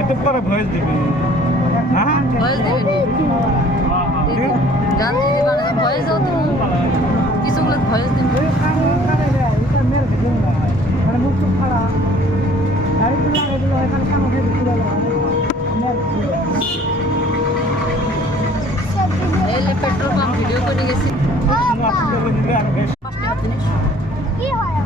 একটু পরে ভয়েস দিবি। হ্যাঁ ভয়েস দিবি গান দিবি মানে ভয়েস দাও তুমি কিছুগুলো ভয়েস দিবি এই পেট্রোল পাম্প ভিডিও করে গেছি কি হয়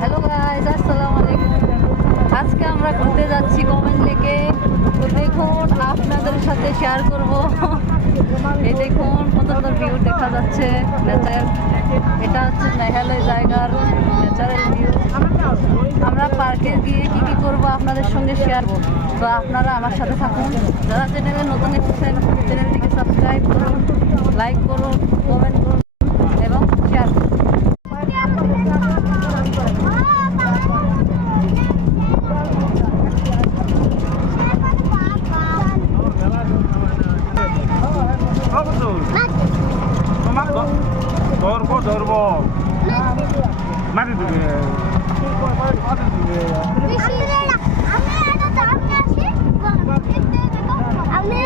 হ্যালো গাইস, আসসালামু আলাইকুম। আজকে আমরা ঘুরতে যাচ্ছি কমেন্ট লেকে। তো দেখুন আপনাদের সাথে শেয়ার করব। এই দেখুন কত সুন্দর ভিউ দেখা যাচ্ছে নেচার। এটা হচ্ছে মেঘালয় জায়গার ন্যাচারাল ভিউ। আমরা পার্কে গিয়ে কি কি করব আপনাদের সঙ্গে শেয়ার করব। তো আপনারা আমার সাথে থাকুন। যারা চ্যানেলে নতুন এসেছেন চ্যানেলটিকে সাবস্ক্রাইব করুন, লাইক করুন, কমেন্ট করুন এবং শেয়ার করুন। ধরবো মারি দিবে আমি